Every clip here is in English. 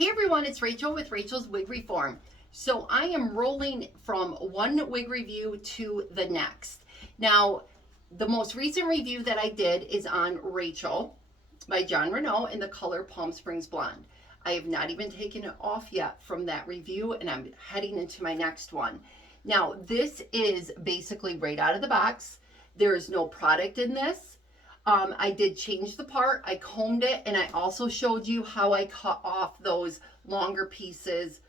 Hey everyone, it's Rachel with Rachel's Wig Reform. So I am rolling from one wig review to the next. Now, the most recent review that I did is on Rachel by John Renau in the color Palm Springs Blonde. I have not even taken it off yet from that review, and I'm heading into my next one. Now, this is basically right out of the box. There is no product in this. I did change the part, I combed it, and I also showed you how I cut off those longer pieces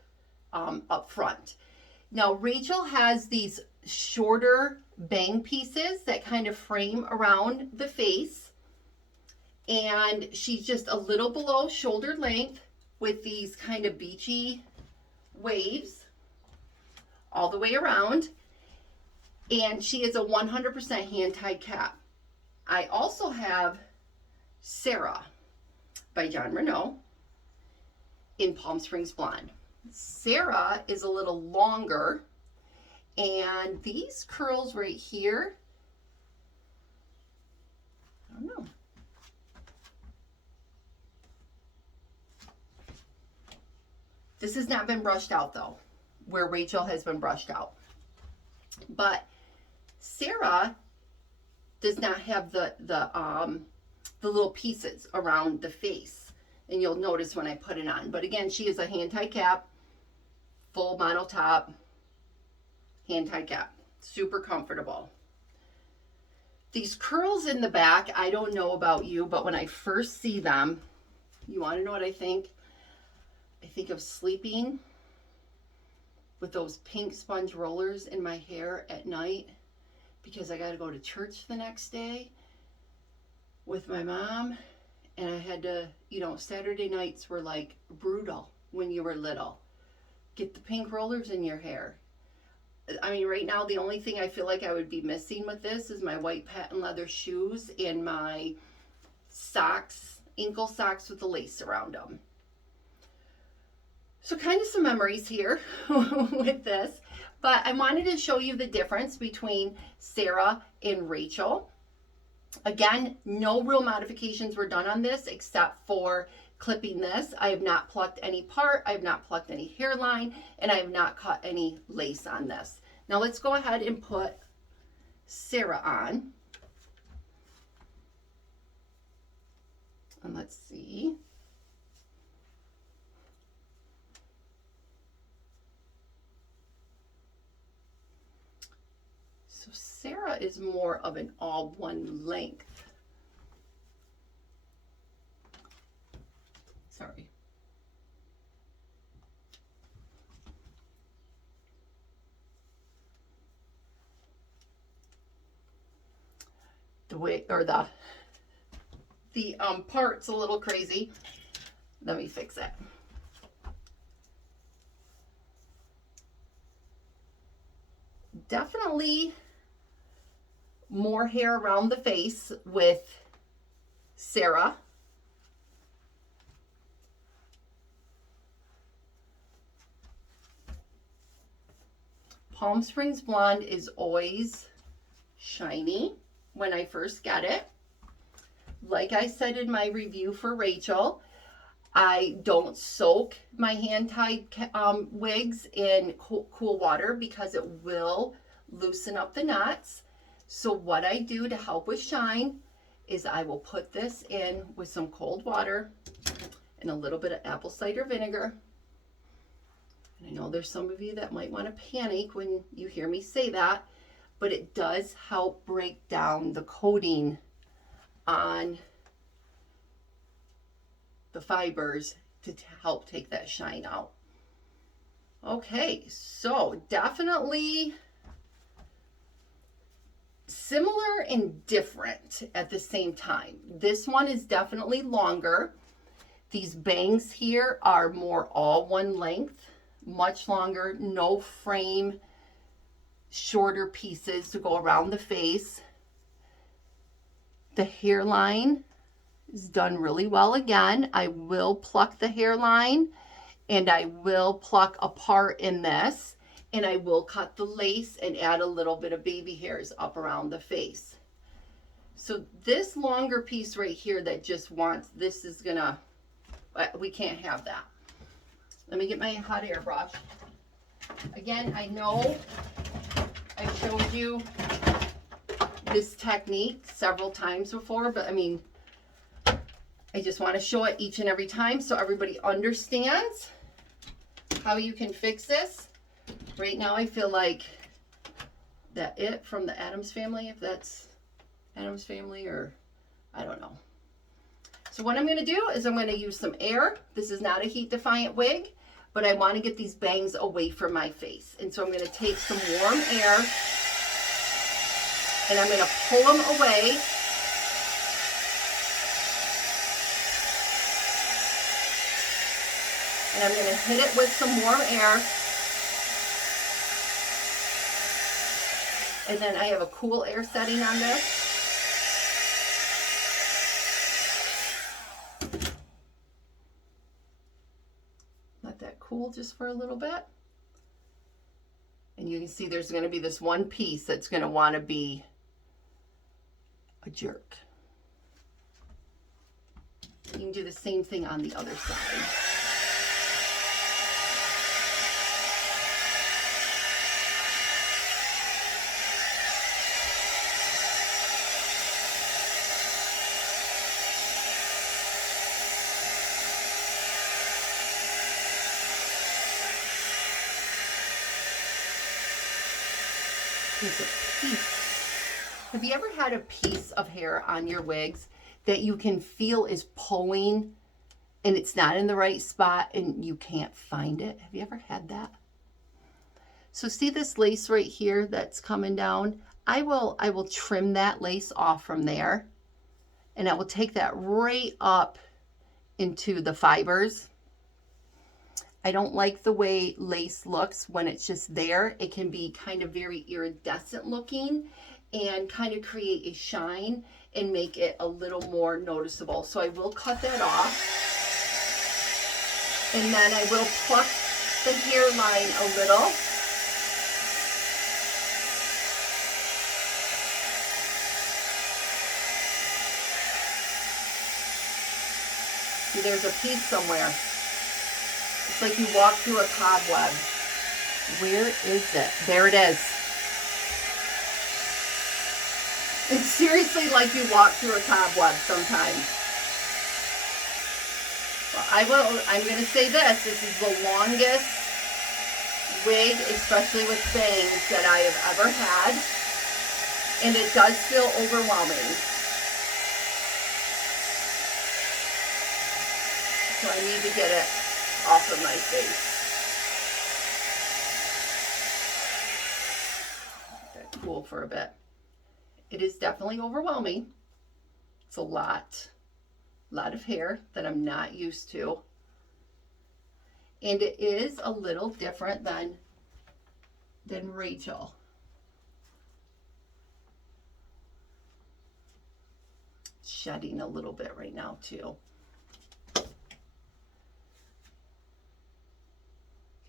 up front. Now, Rachel has these shorter bang pieces that kind of frame around the face, and she's just a little below shoulder length with these kind of beachy waves all the way around, and she is a 100% hand-tied cap. I also have Sarah by John Renau in Palm Springs Blonde. Sarah is a little longer, and these curls right here, I don't know. This has not been brushed out though, where Rachel has been brushed out. But Sarah does not have the little pieces around the face, and you'll notice when I put it on. But again, she is a hand-tie cap, full model top, hand-tie cap, super comfortable. These curls in the back, I don't know about you, but when I first see them, you want to know what I think? I think of sleeping with those pink sponge rollers in my hair at night, because I got to go to church the next day with my mom, and I had to, Saturday nights were like brutal when you were little. Get the pink rollers in your hair. I mean, right now, the only thing I feel like I would be missing with this is my white patent leather shoes and my socks, ankle socks with the lace around them. So kind of some memories here with this. But I wanted to show you the difference between Sarah and Rachel. Again, no real modifications were done on this except for clipping this. I have not plucked any part, I have not plucked any hairline, and I have not cut any lace on this. Now let's go ahead and put Sarah on. And let's see. So Sarah is more of an all one length. Sorry. The way, or the part's a little crazy. Let me fix it. Definitely more hair around the face with Sarah. Palm Springs Blonde is always shiny when I first get it. Like I said in my review for Rachel, I don't soak my hand-tied wigs in cool water because it will loosen up the knots. So what I do to help with shine is I will put this in with some cold water and a little bit of apple cider vinegar. And I know there's some of you that might want to panic when you hear me say that, but it does help break down the coating on the fibers to help take that shine out. Okay, so definitely similar and different at the same time. This one is definitely longer. These bangs here are more all one length, much longer, no frame, shorter pieces to go around the face. The hairline is done really well again. I will pluck the hairline, and I will pluck a part in this, and I will cut the lace and add a little bit of baby hairs up around the face. So this longer piece right here that just wants, this is gonna, we can't have that. Let me get my hot air brush. Again, I know I showed you this technique several times before, but I mean, I just want to show it each and every time so everybody understands how you can fix this. Right now, I feel like that it from the Addams Family, if that's Addams Family or I don't know. So what I'm going to do is I'm going to use some air. This is not a heat defiant wig, but I want to get these bangs away from my face. And so I'm going to take some warm air and I'm going to pull them away. And I'm going to hit it with some warm air. And then I have a cool air setting on this. Let that cool just for a little bit. And you can see there's going to be this one piece that's going to want to be a jerk. You can do the same thing on the other side. It's a piece. Have you ever had a piece of hair on your wigs that you can feel is pulling and it's not in the right spot and you can't find it? Have you ever had that? So see this lace right here that's coming down? I will trim that lace off from there, and I will take that right up into the fibers. I don't like the way lace looks when it's just there. It can be kind of very iridescent looking and kind of create a shine and make it a little more noticeable. So I will cut that off. And then I will pluck the hairline a little. See, there's a piece somewhere. It's like you walk through a cobweb. Where is it? There it is. It's seriously like you walk through a cobweb sometimes. Well, I'm going to say this. This is the longest wig, especially with bangs, that I have ever had. And it does feel overwhelming. So I need to get it off of my face. Let that cool for a bit. It is definitely overwhelming. It's a lot of hair that I'm not used to. And it is a little different than Rachel. Shedding a little bit right now too.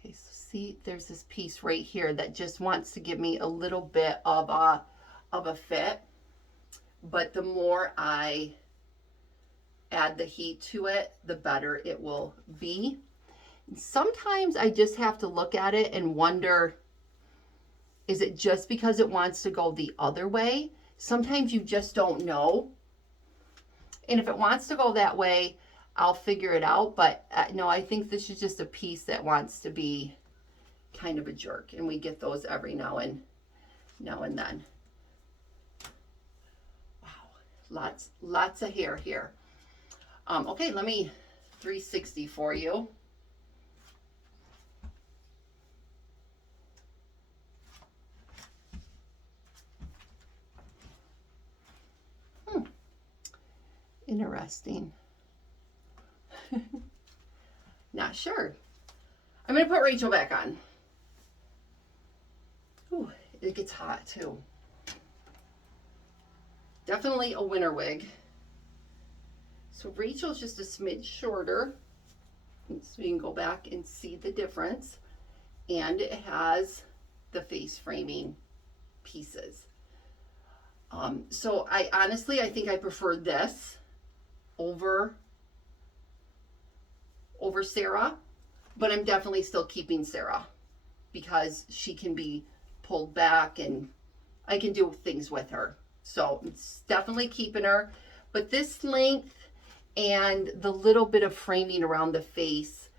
Okay, so see, there's this piece right here that just wants to give me a little bit of a fit, but the more I add the heat to it, the better it will be. And sometimes I just have to look at it and wonder, is it just because it wants to go the other way? Sometimes you just don't know. And if it wants to go that way, I'll figure it out. But no, I think this is just a piece that wants to be kind of a jerk. And we get those every now and then. Wow, lots of hair here. Okay, let me 360 for you. Interesting. Not sure. I'm going to put Rachel back on. Ooh, it gets hot too. Definitely a winter wig. So Rachel's just a smidge shorter. So you can go back and see the difference. And it has the face framing pieces. So I think I prefer this over Sarah. but I'm definitely still keeping Sarah because she can be pulled back and I can do things with her. So it's definitely keeping her. But this length and the little bit of framing around the face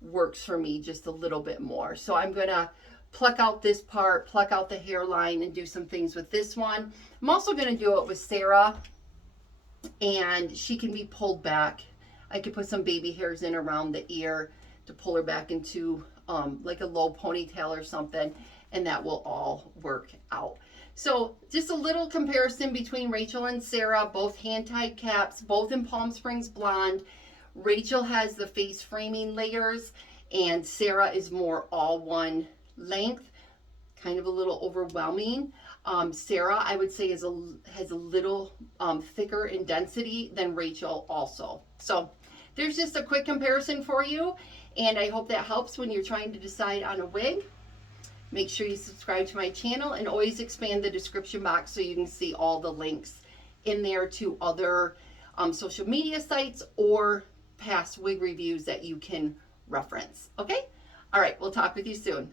works for me just a little bit more. So I'm going to pluck out this part, pluck out the hairline, and do some things with this one. I'm also going to do it with Sarah, and she can be pulled back. I could put some baby hairs in around the ear to pull her back into like a low ponytail or something, and that will all work out. So just a little comparison between Rachel and Sarah, both hand-tied caps, both in Palm Springs Blonde. Rachel has the face framing layers, and Sarah is more all one length, kind of a little overwhelming. Sarah, I would say, has a little thicker in density than Rachel also. So there's just a quick comparison for you, and I hope that helps when you're trying to decide on a wig. Make sure you subscribe to my channel and always expand the description box so you can see all the links in there to other social media sites or past wig reviews that you can reference. Okay? All right, we'll talk with you soon.